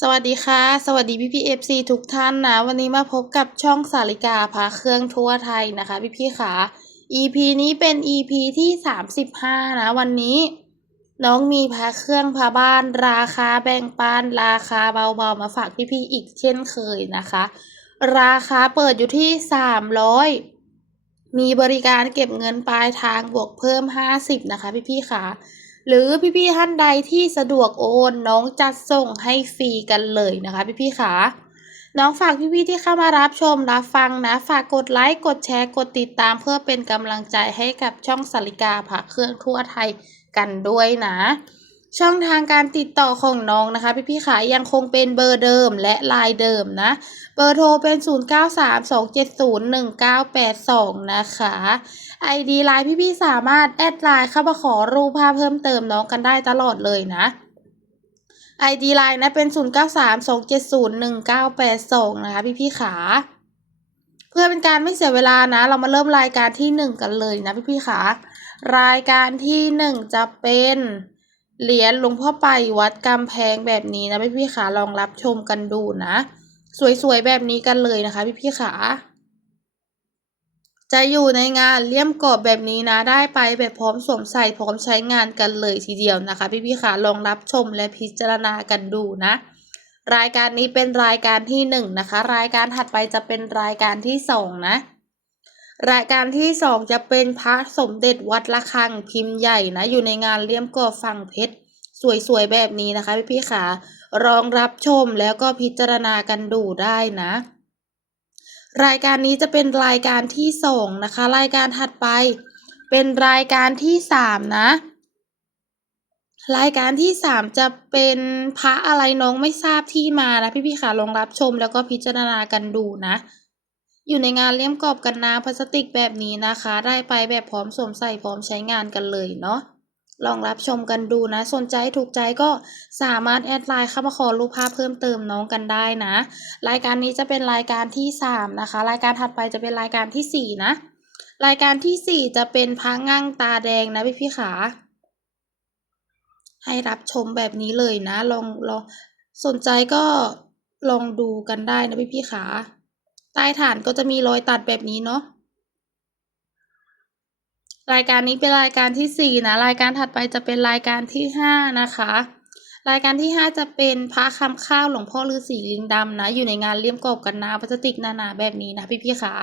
สวัสดีค่ะ สวัสดีพี่พี่เอฟซีทุกท่านนะ วันนี้มาพบกับช่องสาริกาพาเครื่องทั่วไทยนะคะพี่พี่ขา EP นี้เป็น EP ที่ 35 นะ วันนี้ น้องมีพาเครื่องพาบ้าน ราคาแบ่งปันราคาเบาๆมาฝากพี่พี่อีกเช่นเคยนะคะ ราคาเปิดอยู่ที่ 300 มีบริการเก็บเงินปลายทางบวกเพิ่ม 50 นะคะพี่พี่ขา หรือพี่ๆท่านใดที่สะดวกโอนน้องจัดส่งให้ฟรีกันเลยนะคะ พี่ๆขาน้องฝากพี่ๆที่เข้ามารับชมรับฟังนะฝากกดไลค์กดแชร์กดติดตามเพื่อเป็นกำลังใจให้กับช่องสาริกาผักเครื่องทั่วไทยกันด้วยนะ ช่องทางการติดต่อของน้องนะคะ พี่ๆขายังคงเป็นเบอร์เดิมและไลน์เดิมนะ เบอร์โทรเป็น 0932701982 นะคะ ID ไลน์พี่ๆสามารถแอดไลน์เข้ามาขอรูปภาพเพิ่มเติมน้องกันได้ตลอดเลยนะ ID ไลน์นะเป็น 0932701982 นะคะ พี่ๆขาเพื่อเป็นการไม่เสียเวลานะ เรามาเริ่มรายการที่ 1 กันเลยนะพี่ๆขารายการที่ 1 จะเป็น เหรียญหลวงพ่อไปวัดกำแพงแบบนี้นะพี่ๆขาลองรับชมกันดูนะ สวยๆแบบนี้กันเลยนะคะ พี่ๆขาจะอยู่ในงานเลี่ยมกรอบแบบนี้นะ ได้ไปแบบพร้อมสวมใส่พร้อมใช้งานกันเลยทีเดียวนะคะ พี่ๆค่ะลองรับชมและพิจารณากันดูนะ รายการนี้เป็นรายการที่หนึ่งนะคะ รายการถัดไปจะเป็นรายการที่สองนะ รายการที่สองจะเป็นพระสมเด็จวัดระฆังพิมพ์ใหญ่นะอยู่ในงานเลี่ยมกรอบฝั่งเพชรสวยๆแบบนี้นะคะพี่ๆค่ะลองรับชมแล้วก็พิจารณากันดูได้นะ รายการนี้จะเป็นรายการที่สองนะคะ รายการถัดไป เป็นรายการที่สามนะ รายการที่สามจะเป็นพระอะไรน้องไม่ทราบที่มานะพี่พี่ๆค่ะลองรับชมแล้วก็พิจารณากันดูนะ อยู่ในงานเลี่ยมกรอบกันน้ำพลาสติกแบบนี้นะคะ ได้ไปแบบพร้อมสวมใส่พร้อมใช้งานกันเลยเนาะลองรับชมกันดูนะ สนใจถูกใจก็สามารถแอดไลน์เข้ามาขอรูปภาพเพิ่มเติมน้องกันได้นะ รายการนี้จะเป็นรายการที่สามนะคะ รายการถัดไปจะเป็นรายการที่สี่นะ รายการที่สี่จะเป็นพระงั่งตาแดงนะพี่พี่ขา ให้รับชมแบบนี้เลยนะ ลองลองสนใจก็ลองดูกันได้นะพี่พี่ขา ใต้ฐานก็จะมีรอยตัดแบบนี้เนาะรายการนี้เป็นรายการที่สี่นะ รายการถัดไปจะเป็นรายการที่ห้านะคะ รายการที่ห้าจะเป็นพระคำข้าวหลวงพ่อฤาษีลิงดำนะ อยู่ในงานเลี่ยมกรอบกันนาพลาสติกหนาๆแบบนี้นะพี่พี่ๆขา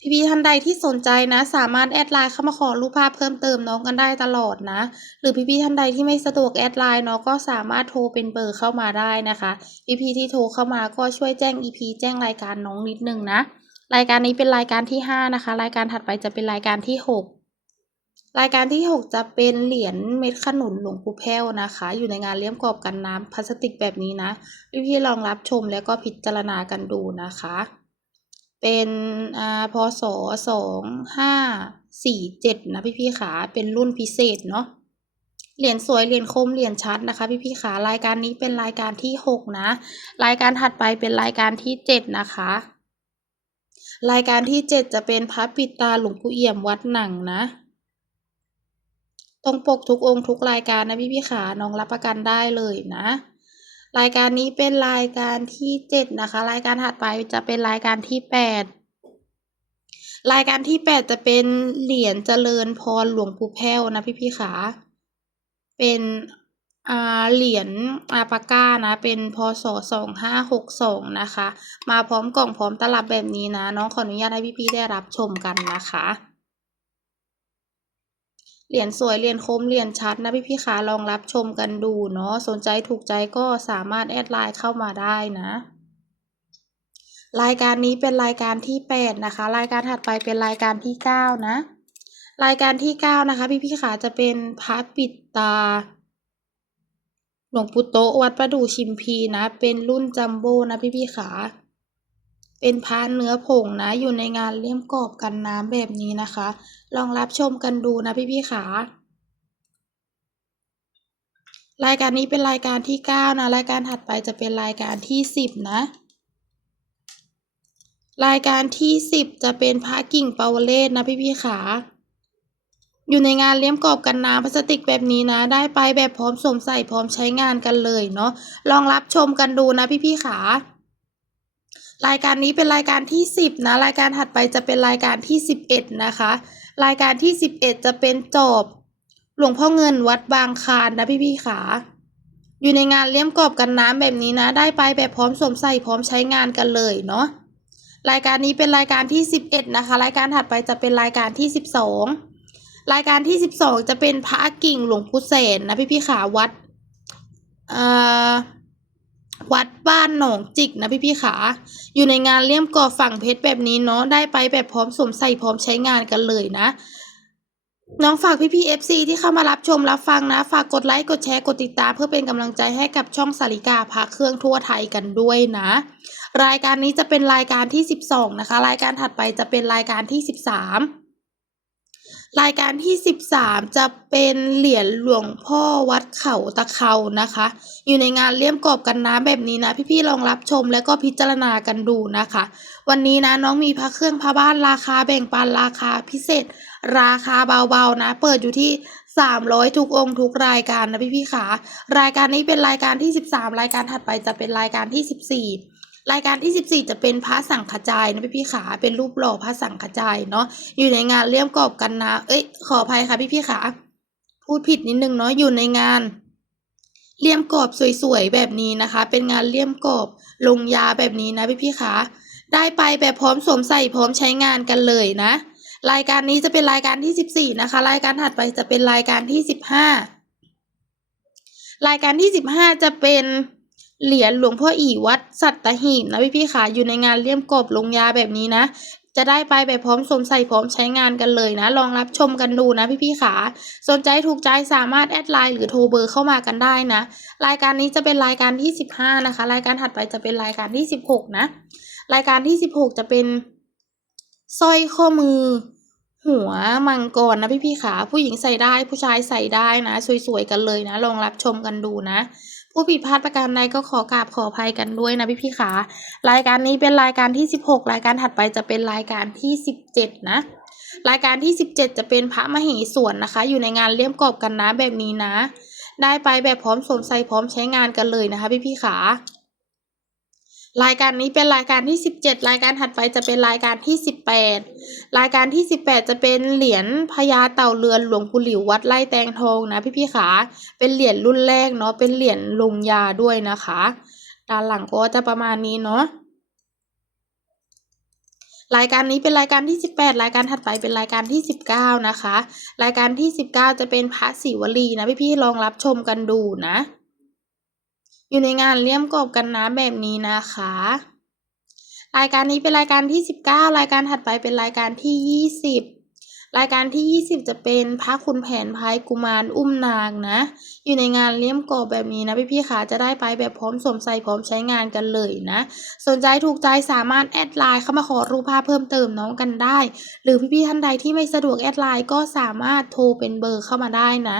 พี่ๆท่านใดที่สนใจนะ สามารถแอดไลน์เข้ามาขอรูปภาพเพิ่มเติมน้องกันได้ตลอดนะ หรือพี่ๆท่านใดที่ไม่สะดวกแอดไลน์เนาะก็สามารถโทรเป็นเบอร์เข้ามาได้นะคะพี่ๆที่โทรเข้ามาก็ช่วยแจ้ง EP แจ้งรายการน้องนิดนึงนะ รายการนี้เป็นรายการที่ห้านะคะ รายการถัดไปจะเป็นรายการที่หกรายการที่หกจะเป็นเหรียญเม็ดขนุนหลวงปู่แพ้วนะคะ อยู่ในงานเลี่ยมกรอบกันน้ำพลาสติกแบบนี้นะ พี่ๆลองรับชมแล้วก็พิจารณากันดูนะคะ เป็นอ่าพศสองห้าสี่เจ็ดนะพี่ๆขาเป็นรุ่นพิเศษเนาะเหรียญสวยเหรียญคมเหรียญชัดนะคะ พี่พี่ขารายการนี้เป็นรายการที่หกนะ รายการถัดไปเป็นรายการที่เจ็ดนะคะ รายการที่เจ็ดจะเป็นพระปิดตาหลวงปู่เอี่ยมวัดหนังนะตรงปกทุกองค์ทุกรายการนะพี่พี่ขาน้องรับประกันได้เลยนะ รายการนี้เป็นรายการที่เจ็ดนะคะ รายการถัดไปจะเป็นรายการที่แปดรายการที่แปดจะเป็นเหรียญเจริญพรหลวงปู่แพ้วนะพี่พี่ๆขา เป็นอ่าเหรียญอาปาก้านะ เป็นพศสองห้าหกสองนะคะ มาพร้อมกล่องพร้อมตลับแบบนี้นะ น้องขออนุญาตให้พี่ๆได้รับชมกันนะคะ เหรียญสวยเหรียญคมเหรียญชัดนะพี่ๆขาลองรับชมกันดูเนาะสนใจถูกใจก็สามารถแอดไลน์เข้ามาได้นะ รายการนี้เป็นรายการที่แปดนะคะ รายการถัดไปเป็นรายการที่เก้านะ รายการที่เก้านะคะ พี่พี่ขาจะเป็นพระปิดตาหลวงปู่โตวัดประดู่ชิมพีนะ เป็นรุ่นจัมโบ้นะพี่พี่ขา เป็นพระเนื้อผงนะ อยู่ในงานเลี่ยมกรอบกันน้ำแบบนี้นะคะ ลองรับชมกันดูนะพี่พี่ๆขารายการนี้เป็นรายการที่เก้านะ รายการถัดไปจะเป็นรายการที่สิบนะ รายการที่สิบจะเป็นพระกิ่งเปาวเลศนะพี่พี่ๆขาอยู่ในงานเลี่ยมกรอบกันน้ำพลาสติกแบบนี้นะ ได้ไปแบบพร้อมสวมใส่พร้อมใช้งานกันเลยเนาะลองรับชมกันดูนะพี่ๆขา รายการนี้เป็นรายการที่สิบนะ รายการถัดไปจะเป็นรายการที่สิบเอ็ดนะคะ รายการที่สิบเอ็ดจะเป็นจอบหลวงพ่อเงินวัดบางคานนะพี่ๆขาอยู่ในงานเลี่ยมกรอบกันน้ำแบบนี้นะ ได้ไปแบบพร้อมสวมใส่พร้อมใช้งานกันเลยเนาะรายการนี้เป็นรายการที่สิบเอ็ดนะคะ รายการถัดไปจะเป็นรายการที่สิบสองรายการที่สิบสองจะเป็นพระกิ่งหลวงปู่เสนนะพี่พี่ขาวัดเอ่อ วัดบ้านหนองจิกนะพี่พี่ๆขา อยู่ในงานเลี่ยมกรอฝั่งเพชรแบบนี้เนาะได้ไปแบบพร้อมสวมใส่พร้อมใช้งานกันเลยนะ น้องฝากพี่พี่เอฟซีที่เข้ามารับชมรับฟังนะ ฝากกดไลค์กดแชร์กดติดตามเพื่อเป็นกำลังใจให้กับช่องสาริกาพาเครื่องทั่วไทยกันด้วยนะ รายการนี้จะเป็นรายการที่ 12 นะคะ รายการถัดไปจะเป็นรายการที่ 13 รายการที่ 13 จะเป็นเหรียญหลวงพ่อวัดเขาตะเขานะคะ อยู่ในงานเลี่ยมกรอบกันน้ำแบบนี้นะ พี่ๆลองรับชมแล้วก็พิจารณากันดูนะคะ วันนี้นะน้องมีพระเครื่องพระบ้านราคาแบ่งปันราคาพิเศษ ราคาเบาๆนะ เปิดอยู่ที่ 300 ทุกองค์ทุกรายการนะพี่ๆขารายการนี้เป็นรายการที่ 13 รายการถัดไปจะเป็นรายการที่ 14 รายการที่ 14 จะเป็นพระสังฆจายนะพี่ๆขา เป็นรูปหล่อพระสังฆจายเนาะ อยู่ในงานเลี่ยมกรอบกันนะ เอ้ย ขออภัยค่ะพี่ๆขา พูดผิดนิดนึงเนาะ อยู่ในงานเลี่ยมกรอบสวยๆแบบนี้นะคะ เป็นงานเลี่ยมกรอบลงยาแบบนี้นะพี่ๆขา ได้ไปแบบพร้อมสวมใส่พร้อมใช้งานกันเลยนะ รายการนี้จะเป็นรายการที่ 14 นะคะ รายการถัดไปจะเป็นรายการที่ 15 รายการที่ 15 จะเป็น เหรียญหลวงพ่ออีวัดสัตหีบนะพี่พี่ๆค่ะอยู่ในงานเลี่ยมกบลงยาแบบนี้นะ จะได้ไปแบบพร้อมสวมใส่พร้อมใช้งานกันเลยนะ ลองรับชมกันดูนะพี่พี่ๆค่ะสนใจถูกใจสามารถแอดไลน์หรือโทรเบอร์เข้ามากันได้นะ รายการนี้จะเป็นรายการที่ 15 นะคะ รายการถัดไปจะเป็นรายการที่ 16 นะ รายการที่ 16 จะเป็นสร้อยข้อมือ หัวมังกรนะพี่พี่ๆขาผู้หญิงใส่ได้ผู้ชายใส่ได้นะ สวยๆกันเลยนะ ลองรับชมกันดูนะ ผู้ผิดพลาดประการใดก็ขอกราบขออภัยกันด้วยนะพี่พี่ขารายการนี้เป็นรายการที่ 16 รายการถัดไปจะเป็นรายการที่ 17 นะ รายการที่ 17 จะเป็นพระมเหสวนนะคะ อยู่ในงานเลี่ยมกรอบกันนะแบบนี้นะ ได้ไปแบบพร้อมสวมใส่พร้อมใช้งานกันเลยนะคะพี่พี่ขา รายการนี้เป็นรายการที่ 17 รายการถัดไปจะเป็นรายการที่ 18 รายการที่ 18 จะเป็นเหรียญพญาเต่าเรือนหลวงปู่หลิววัดไร่แตงทองนะพี่พี่ๆขาเป็นเหรียญรุ่นแรกเนาะเป็นเหรียญลงยาด้วยนะคะ ด้านหลังก็จะประมาณนี้เนาะรายการนี้เป็นรายการที่ 18 รายการถัดไปเป็นรายการที่ 19 นะคะ รายการที่ 19 จะเป็นพระศิวลีนะพี่ๆลองรับชมกันดูนะ อยู่ในงานเลี่ยมกบกันน้ำแบบนี้นะคะ รายการนี้เป็นรายการที่ 19 รายการถัดไปเป็นรายการที่ 20 รายการที่ 20 จะเป็นพระคุณแผนพายกุมารอุ้มนางนะ อยู่ในงานเลี่ยมกอบแบบนี้นะพี่ๆขาจะได้ไปแบบพร้อมสวมใส่พร้อมใช้งานกันเลยนะ สนใจถูกใจสามารถแอดไลน์เข้ามาขอรูปภาพเพิ่มเติมน้องกันได้ หรือพี่ๆท่านใดที่ไม่สะดวกแอดไลน์ก็สามารถโทรเป็นเบอร์เข้ามาได้นะ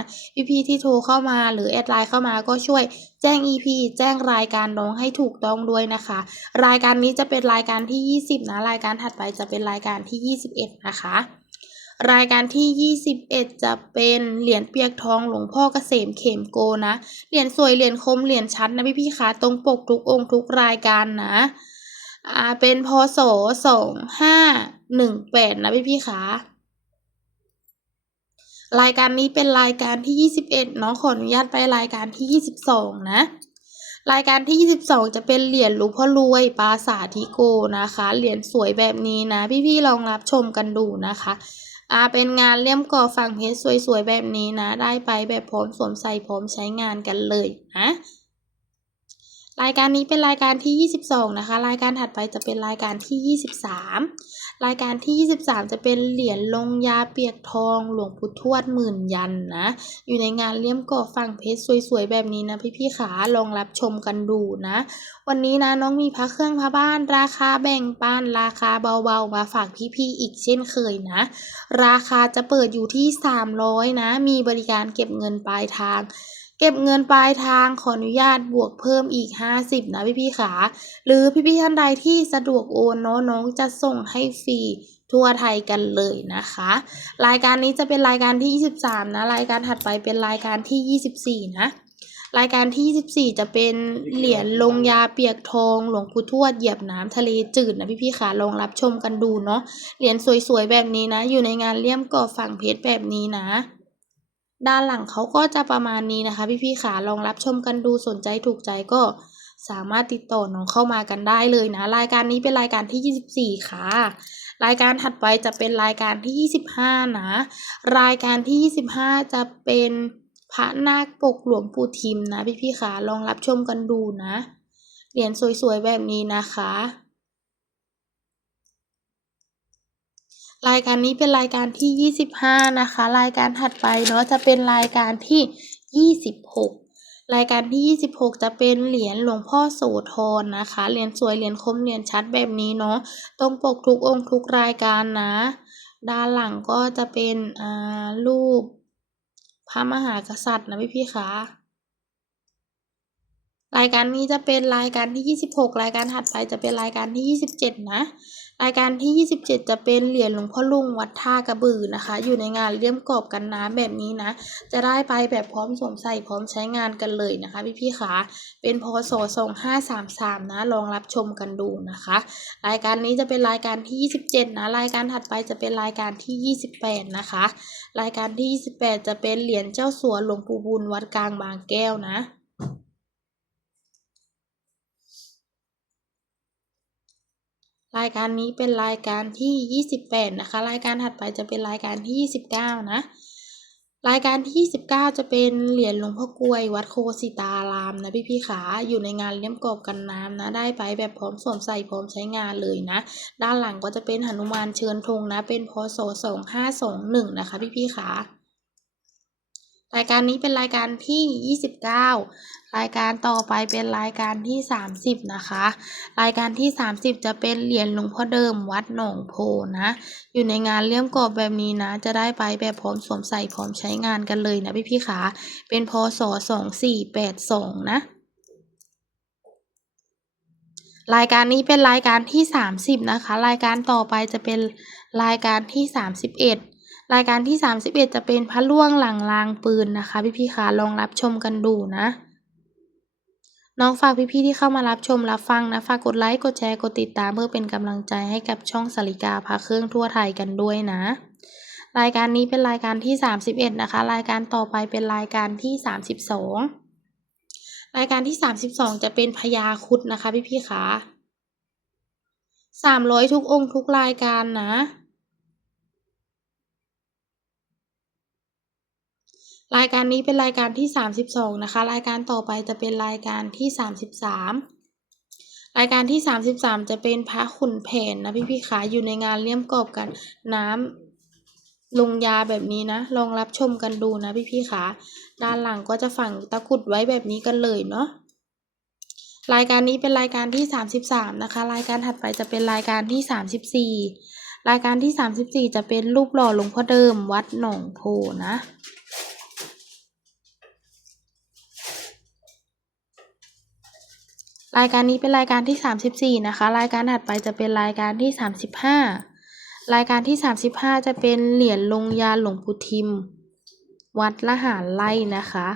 พี่ๆที่โทรเข้ามาหรือแอดไลน์เข้ามาก็ช่วยแจ้ง EP แจ้งรายการน้องให้ถูกต้องด้วยนะคะ รายการนี้จะเป็นรายการที่ 20 นะ รายการถัดไปจะเป็นรายการที่ 21 นะคะ รายการที่ 21 จะเป็นเหรียญเปียกทองหลวงพ่อเกษมเข็มโกนะ เหรียญสวยเหรียญคมเหรียญชัดนะพี่ๆคะตรงปกทุกองค์ทุกรายการนะอ่าเป็นพศสองห้าหนึ่งแปดนะพี่พี่ๆคะรายการนี้เป็นรายการที่ยี่สิบเอ็ดเนาะขออนุญาตไปรายการที่ยี่สิบสองนะ รายการที่ยี่สิบสองจะเป็นเหรียญหลวงพ่อรวยปาสาทิโกนะคะ เหรียญสวยแบบนี้นะ พี่ๆลองรับชมกันดูนะคะ อ่าเป็นงานเลี่ยมก่อฝั่งเพชรสวยๆแบบนี้นะ ได้ไปแบบพร้อมสวมใส่พร้อมใช้งานกันเลยนะรายการนี้เป็นรายการที่ 22 นะคะ รายการถัดไปจะเป็นรายการที่ 23 รายการที่ 23 จะเป็นเหรียญลงยาเปียกทอง หลวงปู่ทวดหมื่นยันนะ อยู่ในงานเลี่ยมก่อฝั่งเพชรสวยๆ แบบนี้นะพี่ๆขาลองรับชมกันดูนะ วันนี้นะน้องมีพระเครื่องพระบ้าน ราคาแบ่งปันราคาเบาๆ มาฝากพี่ๆอีกเช่นเคยนะ ราคาจะเปิดอยู่ที่ 300 นะ มีบริการเก็บเงินปลายทาง เก็บเงินปลายทางขออนุญาตบวกเพิ่มอีก 50 นะพี่ๆขา หรือพี่ๆท่านใดที่สะดวกโอนเนาะน้องจะส่งให้ฟรีทั่วไทยกันเลยนะคะ รายการนี้จะเป็นรายการที่ 23 นะ รายการถัดไปเป็นรายการที่ 24 นะ รายการที่ 24 จะเป็นเหรียญลงยาเปียกทองหลวงปู่ทวดเหยียบน้ำทะเลจืดนะพี่ๆค่ะลองรับชมกันดูเนาะ เหรียญสวยๆแบบนี้นะ อยู่ในงานเลี่ยมกรอฝั่งเพชรแบบนี้นะ ด้านหลังเขาก็จะประมาณนี้นะคะพี่ๆค่ะลองรับชมกันดูสนใจถูกใจก็สามารถติดต่อน้องเข้ามากันได้เลยนะ รายการนี้เป็นรายการที่ 24 ค่ะ รายการถัดไปจะเป็นรายการที่ 25 นะ รายการที่ 25 จะเป็นพระนาคปกหลวงปู่ทิมนะพี่ๆค่ะลองรับชมกันดูนะเหรียญสวยๆแบบนี้นะคะ รายการนี้เป็นรายการที่ 25 นะคะ รายการถัดไปเนาะจะเป็นรายการที่ 26 รายการที่ 26 จะเป็นเหรียญหลวงพ่อโสธรนะคะ เหรียญสวย เหรียญคม เหรียญชัดแบบนี้เนาะ ตรงปกทุกองค์ทุกรายการนะ ด้านหลังก็จะเป็นอ่ารูปพระมหากษัตริย์นะพี่พี่คะ รายการนี้จะเป็นรายการที่ 26 รายการถัดไปจะเป็นรายการที่ 27 นะ รายการที่ 27 จะเป็นเหรียญหลวงพ่อลุงวัดท่ากระบือนะคะ อยู่ในงานเลี่ยมกรอบกันน้ำแบบนี้นะ จะได้ไปแบบพร้อมสวมใส่พร้อมใช้งานกันเลยนะคะ พี่พี่ๆคะเป็นพศ2533 นะ ลองรับชมกันดูนะคะ รายการนี้จะเป็นรายการที่ 27 นะ รายการถัดไปจะเป็นรายการที่ 28 นะคะ รายการที่ 28 จะเป็นเหรียญเจ้าสัวหลวงปู่บุญวัดกลางบางแก้วนะ รายการนี้เป็นรายการที่ 28 นะคะ รายการถัดไปจะเป็นรายการที่ 29 นะ รายการที่ 29 จะเป็นเหรียญหลวงพ่อกลวย วัดโคสิตารามนะพี่พี่ๆขาอยู่ในงานเลี่ยมกรอบกันน้ำนะ ได้ไปแบบพร้อมสวมใส่พร้อมใช้งานเลยนะ ด้านหลังก็จะเป็นหนุมานเชิญธงนะ เป็นพศ2521 นะคะพี่พี่ๆขา รายการนี้เป็นรายการที่ 29 รายการต่อไปเป็นรายการที่ 30 นะคะ รายการที่ 30 จะเป็นเหรียญหลวงพ่อเดิมวัดหนองโพนะ อยู่ในงานเลี่ยมกรอบแบบนี้นะ จะได้ไปแบบพร้อมสวมใส่พร้อมใช้งานกันเลยนะพี่พี่ๆขาเป็นพศ2482 นะรายการนี้เป็นรายการที่ 30 นะคะ รายการต่อไปจะเป็นรายการที่ 31 รายการที่ 31 จะเป็นพระล่วงหลังรางปืนนะคะพี่พี่ๆคะลองรับชมกันดูนะ น้องฝากพี่ๆที่เข้ามารับชมรับฟังนะ ฝากกดไลค์ กดแชร์ กดติดตามเพื่อเป็นกำลังใจให้กับช่องสาริกาพาเครื่องทั่วไทยกันด้วยนะ รายการนี้เป็นรายการที่ 31 นะคะ รายการต่อไปเป็นรายการที่ 32 รายการที่ 32 จะเป็นพญาคุดนะคะพี่พี่ๆคะ300 ทุกองค์ทุกรายการนะ รายการนี้เป็นรายการที่ 32 นะคะ รายการต่อไปจะเป็นรายการที่ 33 รายการที่ 33 จะเป็นพระขุนแผนนะพี่พี่ขาอยู่ในงานเลี่ยมกรอบกันน้ำลงยาแบบนี้นะ ลองรับชมกันดูนะพี่พี่ขาด้านหลังก็จะฝังตะกุดไว้แบบนี้กันเลยเนาะรายการนี้เป็นรายการที่ 33 นะคะ รายการถัดไปจะเป็นรายการที่ 34 รายการที่ 34 จะเป็นรูปหล่อหลวงพ่อเดิมวัดหนองโพนะ รายการนี้เป็นรายการที่ 34 นะคะ รายการถัดไปจะเป็นรายการที่ 35 รายการที่ 35 จะเป็นเหรียญลงยาหลวงปู่ทิม วัดละหารไล่นะคะ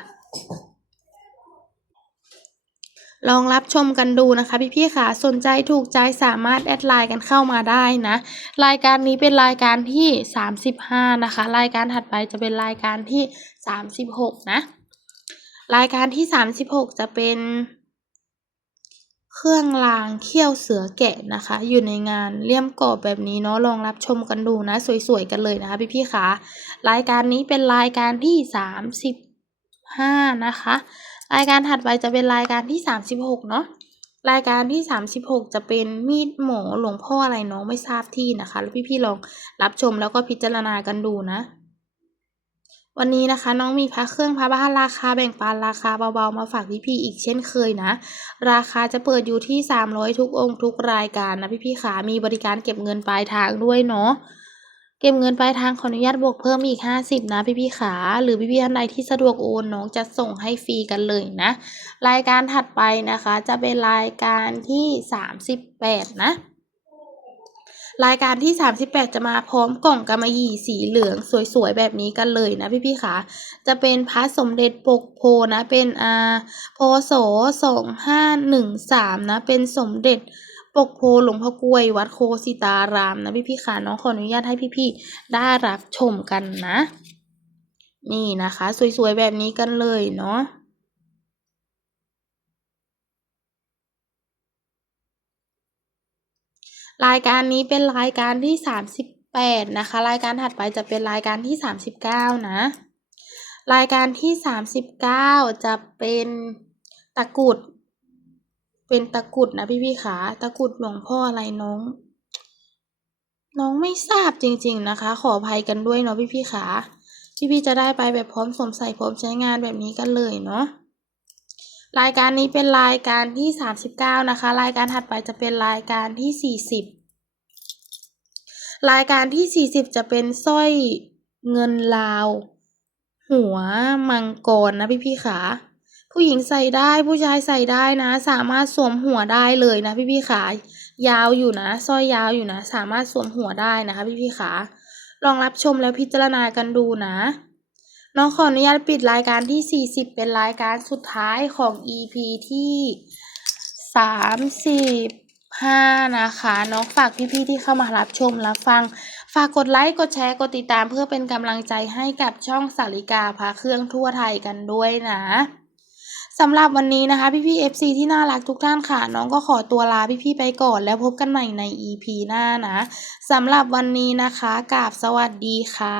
ลองรับชมกันดูนะคะพี่ๆค่ะสนใจถูกใจสามารถแอดไลน์กันเข้ามาได้นะ รายการนี้เป็นรายการที่ 35 นะคะ รายการถัดไปจะเป็นรายการที่ 36 นะ รายการที่ 36 จะเป็น เครื่องรางเขี้ยวเสือแกะนะคะ อยู่ในงานเลี่ยมกรอบแบบนี้เนาะลองรับชมกันดูนะ สวยๆกันเลยนะคะพี่ๆคะรายการนี้เป็นรายการที่สามสิบห้านะคะ รายการถัดไปจะเป็นรายการที่สามสิบหกเนาะรายการที่สามสิบหกจะเป็นมีดหมอหลวงพ่ออะไรน้องไม่ทราบที่นะคะ แล้วพี่ๆลองรับชมแล้วก็พิจารณากันดูนะ วันนี้นะคะน้องมีพระเครื่องพระบ้านราคาแบ่งปันราคาเบาๆมาฝากพี่ๆอีกเช่นเคยนะ ราคาจะเปิดอยู่ที่ 300 ทุกองค์ทุกรายการนะพี่ๆขามีบริการเก็บเงินปลายทางด้วยเนาะเก็บเงินปลายทางขออนุญาตบวกเพิ่มอีก 50 นะพี่ๆขา หรือพี่ๆท่านใดที่สะดวกโอนน้องจะส่งให้ฟรีกันเลยนะ รายการถัดไปนะคะ จะเป็นรายการที่ 38 นะ รายการที่ 38 จะมาพร้อมกล่องกำมะหยี่สีเหลืองสวยๆ แบบนี้กันเลยนะพี่ๆค่ะ จะเป็นพระสมเด็จปกโพนะ เป็นอาพศ2513 นะ เป็นสมเด็จปกโพหลวงพ่อกล้วยวัดโคสิตารามนะพี่ๆค่ะน้องขออนุญาตให้พี่ๆได้รับชมกันนะ นี่นะคะ สวยๆ แบบนี้กันเลยเนาะ รายการนี้เป็นรายการที่ 38 นะคะ รายการถัดไปจะเป็นรายการที่ 39 นะ รายการที่ 39 จะเป็นตะกุด เป็นตะกุดนะพี่ๆขาตะกุดหลวงพ่ออะไรน้อง น้องไม่ทราบจริง ๆนะคะ ขออภัยกันด้วยเนาะพี่ๆขาพี่ๆจะได้ไปแบบพร้อมสวมใส่พร้อมใช้งานแบบนี้กันเลยเนาะ รายการนี้เป็นรายการที่ 39 นะคะ รายการถัดไปจะเป็นรายการที่ 40 รายการที่ 40 จะเป็นสร้อยเงินลาว หัวมังกรนะพี่ๆขา ผู้หญิงใส่ได้ผู้ชายใส่ได้นะ สามารถสวมหัวได้เลยนะพี่ๆขายาวอยู่นะสร้อยยาวอยู่นะ สามารถสวมหัวได้นะคะพี่ๆขาลองรับชมแล้วพิจารณากันดูนะ น้องขออนุญาตปิดรายการที่ 40 เป็นรายการสุดท้ายของ EP ที่ 35 นะคะ น้องฝากพี่ๆที่เข้ามารับชมรับฟัง ฝากกดไลค์ กดแชร์ กดติดตามเพื่อเป็นกำลังใจให้กับช่องสาริกาพาเครื่องทั่วไทยกันด้วยนะสำหรับวันนี้นะคะพี่ๆ FC ที่น่ารักทุกท่านค่ะ น้องก็ขอตัวลาพี่ๆไปก่อนแล้วพบกันใหม่ใน EP หน้านะสำหรับวันนี้นะคะกราบสวัสดีค่ะ